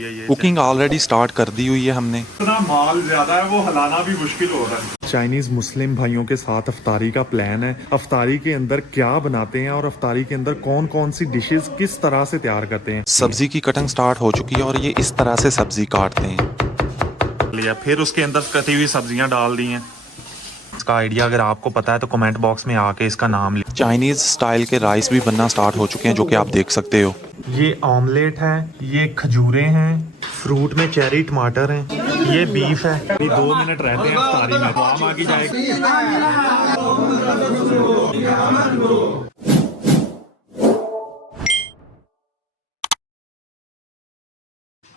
Cooking already start कर दी हुई है हमने। इतना माल ज्यादा है वो हलाना भी मुश्किल हो रहा है। चाइनीज मुस्लिम भाइयों के साथ अफ्तारी का प्लान है। अफ्तारी के अंदर क्या बनाते हैं और अफ्तारी के अंदर कौन कौन सी डिशेस किस तरह से तैयार करते हैं। सब्जी की कटिंग स्टार्ट हो चुकी है और ये इस तरह से सब्जी काटते हैं। लिया फिर उसके अंदर कटी हुई सब्जियां डाल दी हैं। इसका आइडिया अगर आपको पता है तो कमेंट बॉक्स में आके इसका नाम लिख। चाइनीज स्टाइल के राइस भी बनना स्टार्ट हो चुके हैं जो कि आप देख सकते हो। ये ऑमलेट है, ये खजूरें हैं, फ्रूट में चेरी टमाटर हैं, ये बीफ है। अभी 2 मिनट रहते हैं अफ्तारी में, दुआ मांगी जाएगी।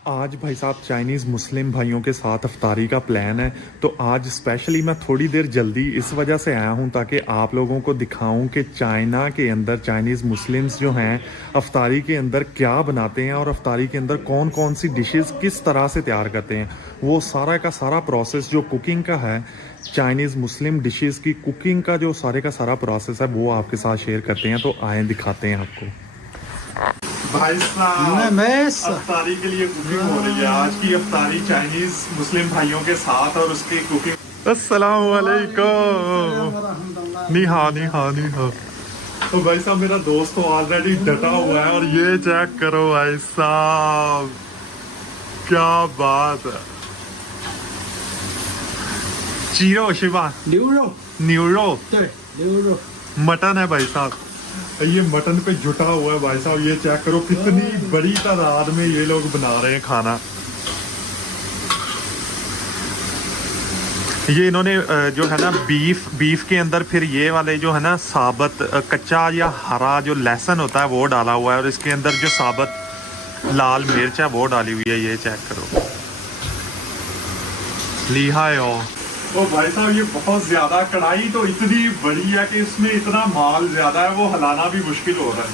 आज भाई साहब चाइनीज़ मुस्लिम भाइयों के साथ अफ्तारी का प्लान है। तो आज स्पेशली मैं थोड़ी देर जल्दी इस वजह से आया हूँ ताकि आप लोगों को दिखाऊं कि चाइना के अंदर चाइनीज़ मुस्लिम्स जो हैं अफ्तारी के अंदर क्या बनाते हैं और अफ्तारी के अंदर कौन कौन सी डिशेस किस तरह से तैयार करते हैं। वो सारा का सारा प्रोसेस जो कुकिंग का है, चाइनीज़ मुस्लिम डिशेस की कुकिंग का जो सारे का सारा प्रोसेस है वो आपके साथ शेयर करते हैं। तो आए दिखाते हैं आपको। भाई साहब अफ्तारी के लिए कुकिंग हो रही है। आज की अफ्तारी चाइनीज मुस्लिम भाइयों के साथ और उसकी कुकिंग। अस्सलाम वालेकुम। नी हाँ नी हाँ नी हाँ। तो भाई साहब मेरा दोस्त तो ऑलरेडी डटा हुआ है और ये चेक करो भाई साहब, क्या बात है। चीरो शिवा न्यूरो मटन है भाई साहब। ये मटन पे जुटा हुआ है भाई साहब। ये चेक करो कितनी बड़ी तादाद में ये लोग बना रहे हैं खाना। ये इन्होंने जो है ना बीफ के अंदर फिर ये वाले जो है ना साबत कच्चा या हरा जो लहसुन होता है वो डाला हुआ है और इसके अंदर जो साबत लाल मिर्च है वो डाली हुई है। ये चेक करो लिहायो। तो भाई साहब ये बहुत ज्यादा कढ़ाई तो इतनी बड़ी है कि इसमें इतना माल ज्यादा है वो हलाना भी मुश्किल हो रहा है।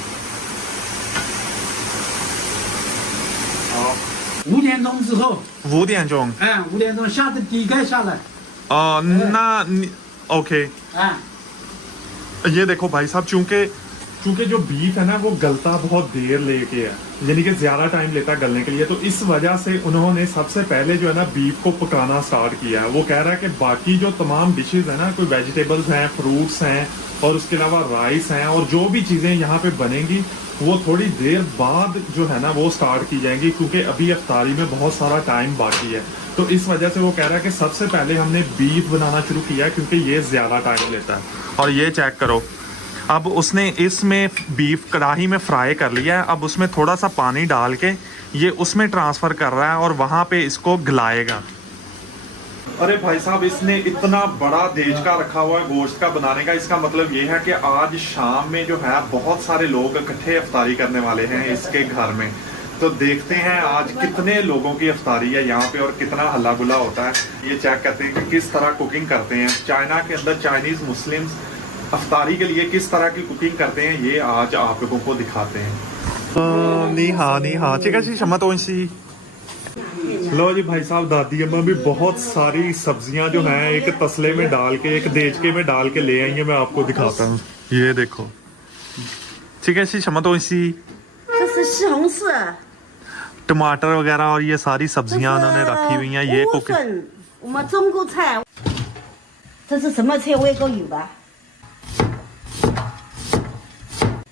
5点钟之后， 5点钟5点钟下的底盖下来，那你 OK ये देखो भाई साहब, चूंकि जो बीफ है ना वो गलता बहुत देर लेके है, यानी कि ज्यादा टाइम लेता है गलने के लिए। तो इस वजह से उन्होंने सबसे पहले जो है ना बीफ को पकाना स्टार्ट किया है। वो कह रहा है कि बाकी जो तमाम डिशेज है ना, कोई वेजिटेबल्स हैं, फ्रूट्स हैं और उसके अलावा राइस हैं और जो भी चीजें यहाँ पे बनेंगी वो थोड़ी देर बाद जो है ना वो स्टार्ट की जाएंगी, क्योंकि अभी अफ्तारी में बहुत सारा टाइम बाकी है। तो इस वजह से वो कह रहा है कि सबसे पहले हमने बीफ बनाना शुरू किया क्योंकि ये ज्यादा टाइम लेता है। और ये चेक करो, अब उसने इसमें बीफ कढ़ाई में फ्राई कर लिया है। अब उसमें थोड़ा सा पानी डाल के ये उसमें ट्रांसफ़र कर रहा है और वहाँ पे इसको गलाएगा। अरे भाई साहब इसने इतना बड़ा देज का रखा हुआ है गोश्त का बनाने का। इसका मतलब ये है कि आज शाम में जो है बहुत सारे लोग इकट्ठे अफ्तारी करने वाले हैं इसके घर में। तो देखते हैं आज कितने लोगों की अफ्तारी है यहाँ पे और कितना हल्ला गुला होता है। ये चेक करते हैं कि किस तरह कुकिंग करते हैं चाइना के अंदर। चाइनीज़ मुस्लिम्स अफ्तारी के लिए किस तरह की कुकिंग करते हैं ये आज आप लोगों को दिखाते हैं। नी हाँ चिका सी क्षमा तो सी। लो जी भाई साहब, दादी अम्मा भी बहुत सारी सब्जियां जो हैं एक तसले में डाल के, एक देचके में डाल के ले आई है। मैं आपको दिखाता हूँ, ये देखो। चिका सी क्षमा तो सी, टमाटर वगैरह और ये सारी सब्जियां उन्होंने रखी हुई हैं। ये कुकिंग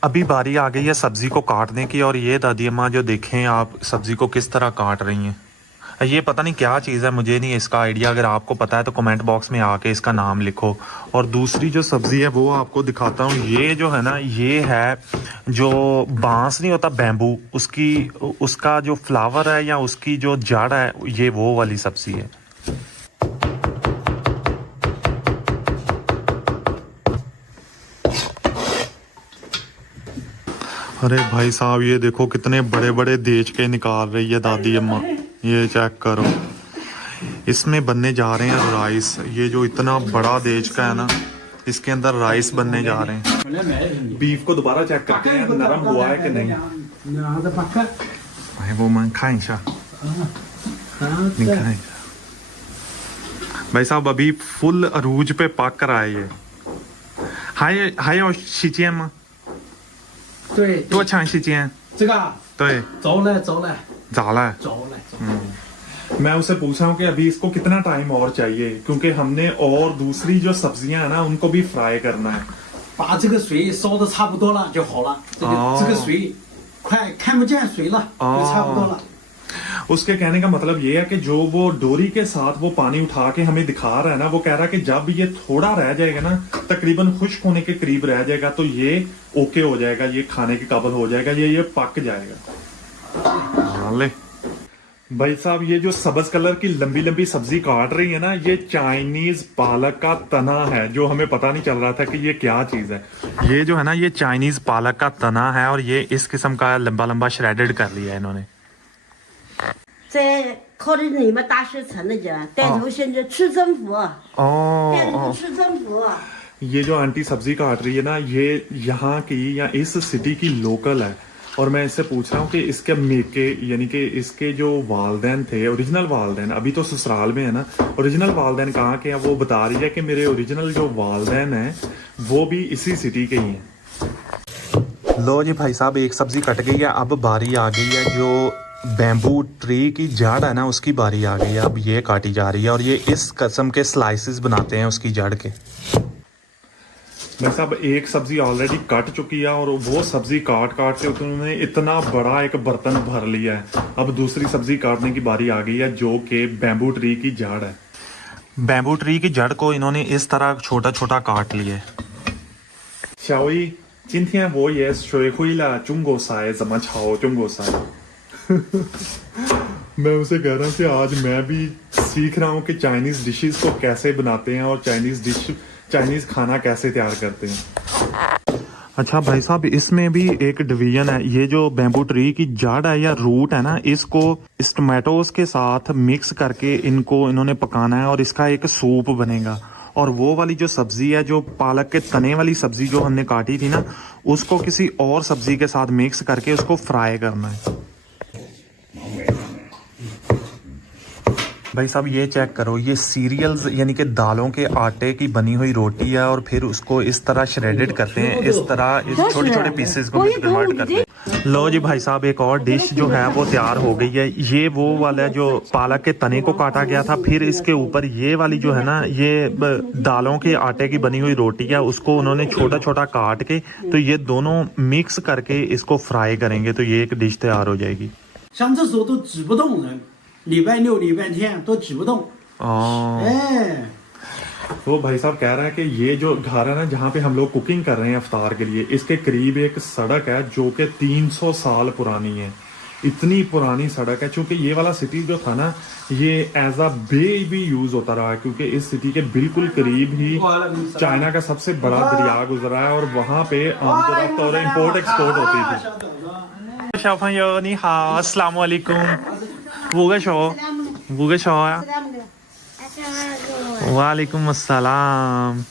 अभी बारी आ गई है सब्जी को काटने की। और ये दादी अम्मा जो देखें आप सब्जी को किस तरह काट रही हैं। ये पता नहीं क्या चीज़ है, मुझे नहीं इसका आइडिया। अगर आपको पता है तो कमेंट बॉक्स में आके इसका नाम लिखो। और दूसरी जो सब्ज़ी है वो आपको दिखाता हूँ। ये जो है ना ये है जो बांस नहीं होता बैम्बू, उसका जो फ्लावर है या उसकी जो जड़ है, ये वो वाली सब्ज़ी है। अरे भाई साहब ये देखो कितने बड़े बड़े देच के निकाल रही है दादी अम्मा। ये चेक करो, इसमें बनने जा रहे हैं राइस। ये जो इतना बड़ा देच का है ना, इसके अंदर राइस बनने जा रहे हैं। बीफ को दोबारा चेक करते हैं नरम हुआ है कि नहीं। वो मैं खाएं भाई साहब अभी फुल अरूज पे पक रहा है ये। हाय और शिचियम 对，多长时间？这个啊对，走了走了， ज़्यादा है। 走了走了。 मैं उसे पूछ रहा हूँ कि अभी इसको कितना टाइम और चाहिए, क्योंकि हमने और दूसरी जो सब्जियां है ना उनको भी फ्राई करना है। 把这个水烧的差不多了就好了。哦这个水快看不见水了，就差不多了。 उसके कहने का मतलब ये है कि जो वो डोरी के साथ वो पानी उठा के हमें दिखा रहा है ना, वो कह रहा है कि जब ये थोड़ा रह जाएगा ना, तकरीबन खुश्क होने के करीब रह जाएगा, तो ये ओके हो जाएगा, ये खाने के काबिल हो जाएगा, ये पक जाएगा। ले भाई साहब, ये जो सब्ज कलर की लंबी लंबी सब्जी काट रही है ना, ये चाइनीज पालक का तना है, जो हमें पता नहीं चल रहा था कि ये क्या चीज है। ये जो है ना, ये चाइनीज पालक का तना है, और ये इस किस्म का लंबा लंबा श्रेडेड कर लिया है इन्होंने। 在靠着你们大学城那家带头现在吃政府，带头吃政府。 ये जो आंटी सब्जी काट रही है ना, ये यहाँ की या इस सिटी की लोकल है, और मैं इससे पूछ रहा हूँ कि इसके मेके यानी कि इसके जो वालदैन थे, ओरिजिनल वालदैन, अभी तो ससुराल में है ना, ओरिजिनल वालदैन कहाँ के हैं। वो बता रही है कि मेरे ओरिजिनल जो वालदैन है वो भी इसी सिटी के ही हैं। लो जी भाई साहब, एक सब्जी कट गई है, अब बारी आ गई है जो बैम्बू ट्री की जड़ है ना, उसकी बारी आ गई है। अब ये काटी जा रही है, और ये इस किस्म के स्लाइसेस बनाते हैं उसकी जड़ के। भाई साहब, एक सब्जी ऑलरेडी कट चुकी है, और वो सब्जी काट काट के उन्होंने इतना बड़ा एक बर्तन भर लिया है। अब दूसरी सब्जी काटने की बारी आ गई है, जो कि बैम्बू ट्री की जड़ है। बैम्बू ट्री की जड़ को इन्होंने इस तरह छोटा छोटा काट लिया है। 小姨，今天我也学会了中国菜，怎么炒中国菜。 मैं उसे कह रहा हूँ कि आज मैं भी सीख रहा हूँ कि चाइनीज डिशेस को कैसे बनाते हैं, और चाइनीज खाना कैसे तैयार करते हैं। अच्छा भाई साहब, इसमें भी एक डिवीजन है। ये जो बैम्बू ट्री की जड़ है या रूट है ना, इसको इस टोमेटोज के साथ मिक्स करके इनको इन्होंने पकाना है, और इसका एक सूप बनेगा। और वो वाली जो सब्जी है, जो पालक के तने वाली सब्जी जो हमने काटी थी ना, उसको किसी और सब्जी के साथ मिक्स करके उसको फ्राई करना है। भाई साहब, ये चेक करो, ये सीरियल्स यानी कि दालों के आटे की बनी हुई रोटी है, और फिर उसको इस तरह श्रेडेड करते हैं, इस तरह इस छोटे छोटे पीसेस को कन्वर्ट करते हैं। लो जी भाई साहब, एक और डिश जो है वो तैयार हो गई है। ये वो वाला जो पालक के तने को काटा गया था, फिर इसके ऊपर ये वाली जो है ना, ये दालों के आटे की बनी हुई रोटी है, उसको उन्होंने छोटा छोटा काट के, तो ये दोनों मिक्स करके इसको फ्राई करेंगे, तो ये एक डिश तैयार हो जाएगी। 像这时候都指不动人，礼拜六、礼拜天都指不动。哎， तो भाई साहब कह रहा है कि ये जो घर है ना, जहाँ पे हम लोग कुकिंग कर रहे हैं इफ्तार के लिए, इसके करीब एक सड़क है जो कि 300 साल पुरानी है। इतनी पुरानी सड़क है, क्योंकि ये वाला सिटी जो था ना, ये एज अ बे भी यूज होता रहा है, क्योंकि इस सिटी के बिल्कुल करीब ही चाइना का सबसे बड़ा दरिया गुजरा है, और वहाँ पे आमदरफ्त और इम्पोर्ट एक्सपोर्ट होती थी। 小朋友你好，अस्सलाम वालेकुम। 五个手，五个手啊。वालेकुम अस्सलाम।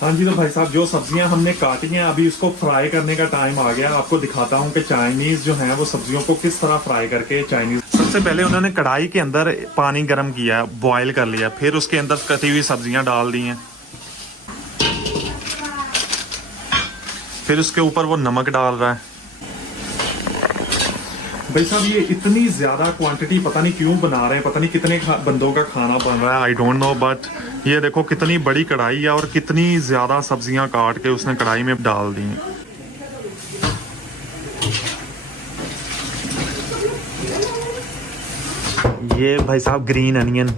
हाँ जी, तो भाई साहब, जो सब्जियां हमने काटी हैं, अभी उसको फ्राई करने का टाइम आ गया। आपको दिखाता हूँ कि चाइनीज जो है वो सब्जियों को किस तरह फ्राई करके चाइनीज। सबसे पहले उन्होंने कढ़ाई के अंदर पानी गर्म किया, बॉईल कर लिया, फिर उसके अंदर कटी हुई सब्जियां डाल दी हैं, फिर उसके ऊपर वो नमक डाल रहा है। भाई साहब, ये इतनी ज्यादा क्वांटिटी पता नहीं क्यों बना रहे हैं, पता नहीं कितने बंदों का खाना बन रहा है, आई डोंट नो, बट ये देखो कितनी बड़ी कढ़ाई है, और कितनी ज्यादा सब्जियां काट के उसने कढ़ाई में डाल दी हैं। ये भाई साहब ग्रीन अनियन।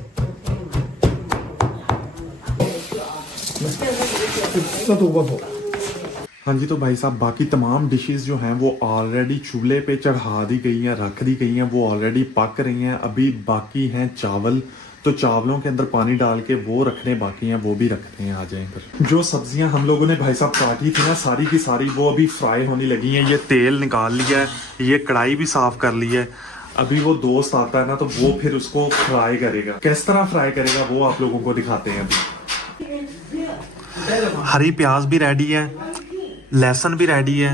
हाँ जी, तो भाई साहब, बाकी तमाम डिशेस जो हैं वो ऑलरेडी चूल्हे पे चढ़ा दी गई हैं, रख दी गई हैं, वो ऑलरेडी पक रही हैं। अभी बाकी हैं चावल, तो चावलों के अंदर पानी डाल के वो रखने बाकी हैं, वो भी रखते हैं। आ जाएं फिर। जो सब्जियां हम लोगों ने भाई साहब काटी थी ना, सारी की सारी वो अभी फ्राई होने लगी हैं। ये तेल निकाल लिया है, ये कढ़ाई भी साफ कर ली है। अभी वो दोस्त आता है ना, तो वो फिर उसको फ्राई करेगा। किस तरह फ्राई करेगा वो आप लोगों को दिखाते हैं अभी। हरी प्याज भी रेडी है, लहसुन भी रेडी है,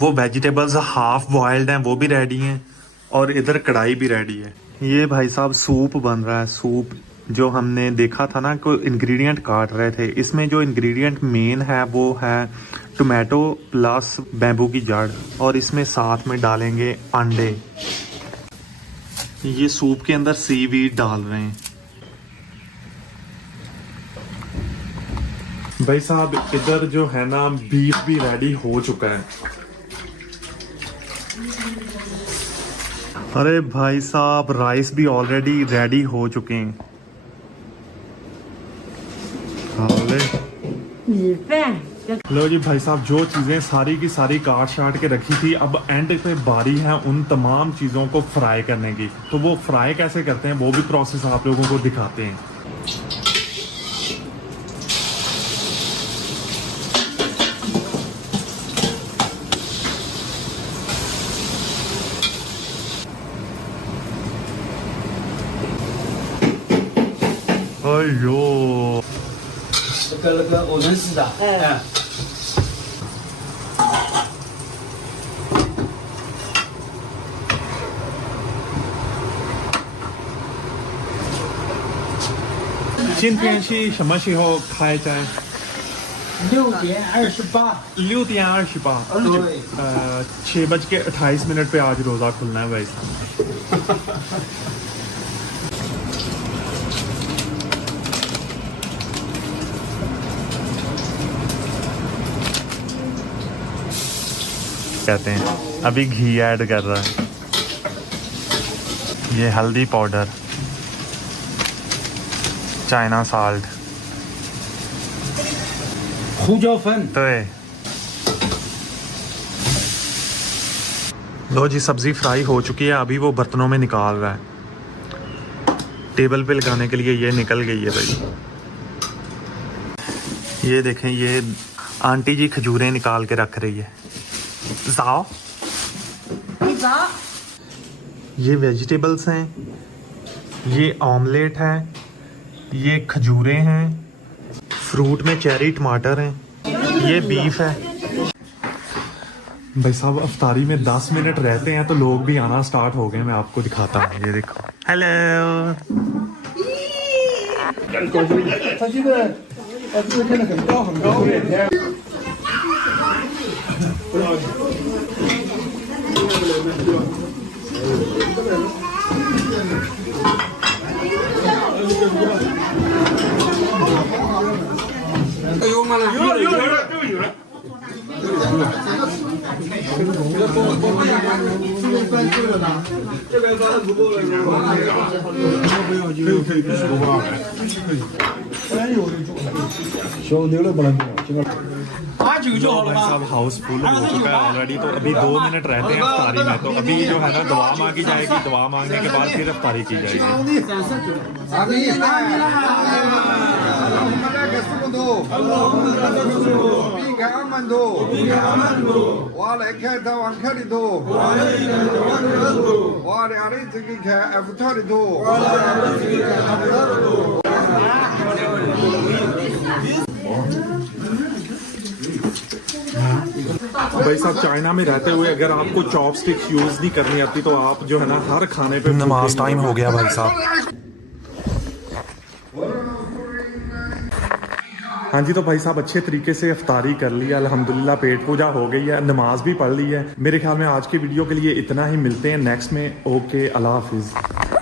वो वेजिटेबल्स हाफ बॉइल्ड हैं वो भी रेडी हैं, और इधर कढ़ाई भी रेडी है। ये भाई साहब सूप बन रहा है। सूप जो हमने देखा था ना, कोई इंग्रेडिएंट काट रहे थे, इसमें जो इंग्रेडिएंट मेन है वो है टोमेटो प्लस बैम्बू की जड़, और इसमें साथ में डालेंगे अंडे। ये सूप के अंदर सीवीड डाल रहे हैं। भाई साहब इधर जो है ना बीफ भी रेडी हो चुका है। अरे भाई साहब राइस भी ऑलरेडी रेडी हो चुके हैं। लो जी भाई साहब, जो चीज़ें सारी की सारी काट शाट के रखी थी, अब एंड पे बारी है उन तमाम चीज़ों को फ्राई करने की। तो वो फ्राई कैसे करते हैं वो भी प्रोसेस आप लोगों को दिखाते हैं। अयो 那个藕仁丝的，哎， 今天是什么时候开斋6:28， 6:28 对， 6:28 पे आज रोज़ा खुलना है भाई साहब। कहते हैं अभी घी ऐड कर रहा है। ये हल्दी पाउडर, चाइना साल्ट, 胡椒粉， तो लो जी सब्जी फ्राई हो चुकी है। अभी वो बर्तनों में निकाल रहा है। टेबल पे लगाने के लिए ये निकल गई है भाई। ये देखें, ये आंटी जी खजूरें निकाल के रख रही है। जाओ, 你早， ये वेजिटेबल्स हैं, ये ऑमलेट है, ये खजूरें हैं, फ्रूट में चेरी टमाटर हैं, ये बीफ है। भाई साहब अफ्तारी में 10 मिनट रहते हैं तो लोग भी आना स्टार्ट हो गए। मैं आपको दिखाता हूँ, ये देखो। हेलो, 它现在这个变得很高很高。有吗？有了，都有了。这边装的不够了，不要就可以不说话。真有的做，小牛的不能做，这个。89就好了 भाई 吗？ साहब हाउसफुल हो चुका है ऑलरेडी। तो अभी 2 मिनट रहते हैं अफ्तारी में। तो अभी जो है ना दुआ मांगी जाएगी, दुआ मांगने के बाद फिर अफ्तारी की जाएगी। भाई साहब चाइना में रहते हुए अगर आपको चॉपस्टिक्स यूज नहीं करनी आती तो आप जो है ना हर खाने पे नमाज टाइम हो गया भाई साहब। हाँ जी, तो भाई साहब अच्छे तरीके से इफ्तारी कर लिया अल्हम्दुलिल्लाह, पेट पूजा हो गई है, नमाज भी पढ़ ली है। मेरे ख्याल में आज की वीडियो के लिए इतना ही। मिलते हैं नेक्स्ट में। ओके, अल्लाह हाफिज़।